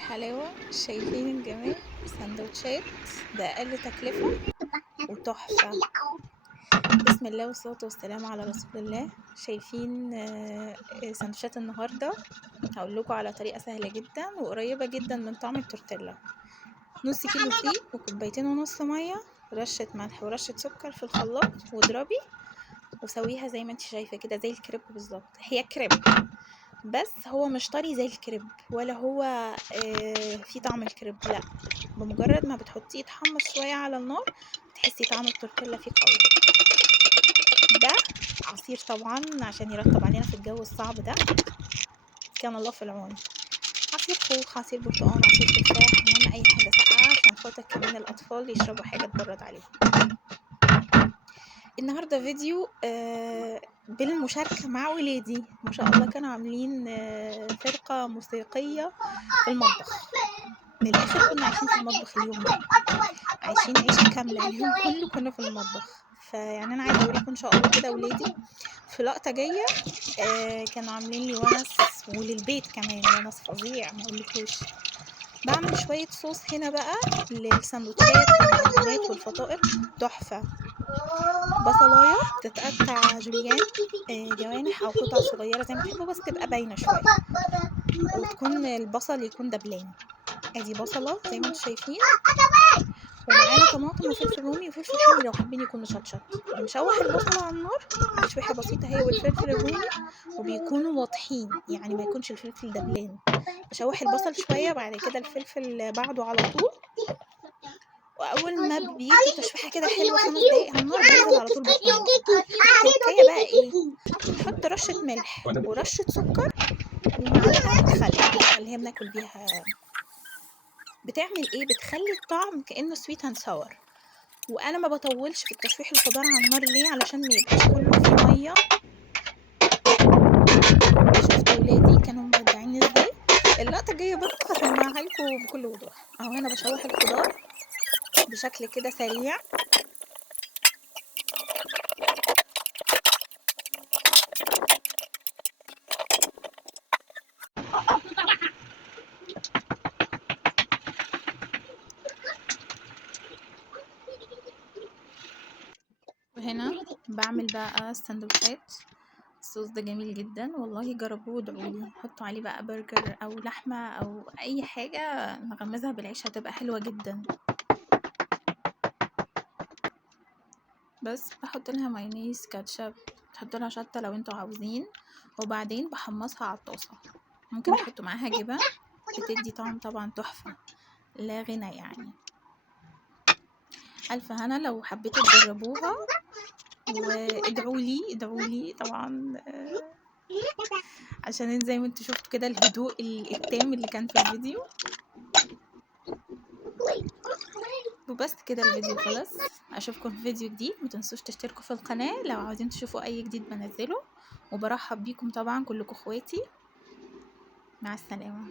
الحلاوة، شايفين الجمال؟ سندوتشات بأقل تكلفة وتحفة. بسم الله والصلاة والسلام على رسول الله. شايفين سندوتشات النهاردة هقول لكم على طريقة سهلة جدا وقريبة جدا من طعم التورتيلا. نص كيلو دقيق وكوبايتين ونص مية، رشة ملح ورشة سكر في الخلاط، واضربي وسويها زي ما انت شايفة كده، زي الكريب بالظبط. هي كريب بس هو مش طري زي الكريب، ولا هو في طعم الكريب، لا. بمجرد ما بتحطيه يتحمص شوية على النار تحسي طعم التورتيلا فيه قوي. ده عصير طبعا عشان يرطب علينا في الجو الصعب ده، كان الله في العون. عصير خوخ، عصير برتقال، عصير تفاح، المهم اي حاجة ساقعة عشان خاطر كمان الاطفال يشربوا حاجة تبرد عليهم. النهارده فيديو بالمشاركة مع ولادي، ما شاء الله كانوا عاملين فرقة موسيقية في المطبخ. من الآخر كنا عايشين في المطبخ اليوم ده، عايشين عيشة كاملة، اليوم كله كنا في المطبخ. فيعني أنا عايزة أوريكم إن شاء الله كده ولادي في لقطة جاية. كانوا عاملين لي ونس، وللبيت كمان ونس فظيع ما أقولكوش. بعمل شوية صوص هنا بقى للسندوتشات والمعجنات والفطائر، تحفة. بصلاية بتتقطع جوليان، جوانح أو قطع صغيرة زي ما تحبوا، بس تبقى باينة شوية، وتكون البصل يكون دبلان. ادي بصلة زي ما انتم شايفين، ومعانا طماطم وفلفل رومي وفلفل حامي لو حابين يكون مشطشط. بنشوح البصلة على النار تشويحة بسيطة هي والفلفل الرومي، وبيكونوا واضحين يعني ما يكونش الفلفل دبلان. بشوح البصل شوية، بعد كده الفلفل بعده على طول، واول ما بيدوا تشويحه كده حلوه 5 دقايق على النار بنزل على طول بالطماطم. التركية بقى ايه؟ بنحط رشه ملح ورشه سكر ومعلقه خل، اللي هي بناكل بيها. بتعمل ايه؟ بتخلي الطعم كانه سويت اند ساور. وانا ما بطولش في التشويح الخضار على النار، ليه؟ علشان ما يبقاش كله فيه ميه. شفتوا ولادي كانوا مبدعين ازاي؟ اللقطه الجايه برضه هسمعها لكم بكل وضوح. اهو هنا بشوح الخضار بشكل كده سريع، وهنا بعمل بقى السندوتشات. الصوص ده جميل جدا والله، جربوه وادعولي. حطوا عليه بقى برجر او لحمه او اي حاجه نغمزها بالعيش، هتبقى حلوه جدا. بس بحط لها مايونيز، كاتشب، تحطوا لها شطه لو انتوا عاوزين، وبعدين بحمصها على الطاسه. ممكن تحطوا معاها جبن، بتدي طعم طبعا تحفه لا غنى يعني. الف هنا لو حبيتوا تجربوها، وادعولي طبعا، عشان زي ما انتوا شفتوا كده الهدوء التام اللي كان في الفيديو. وبس كده الفيديو خلص. اشوفكم في فيديو جديد، متنسوش تشتركوا في القناة لو عاوزين تشوفوا اي جديد بنزله، وبرحب بيكم طبعا كلكم اخواتي. مع السلامة.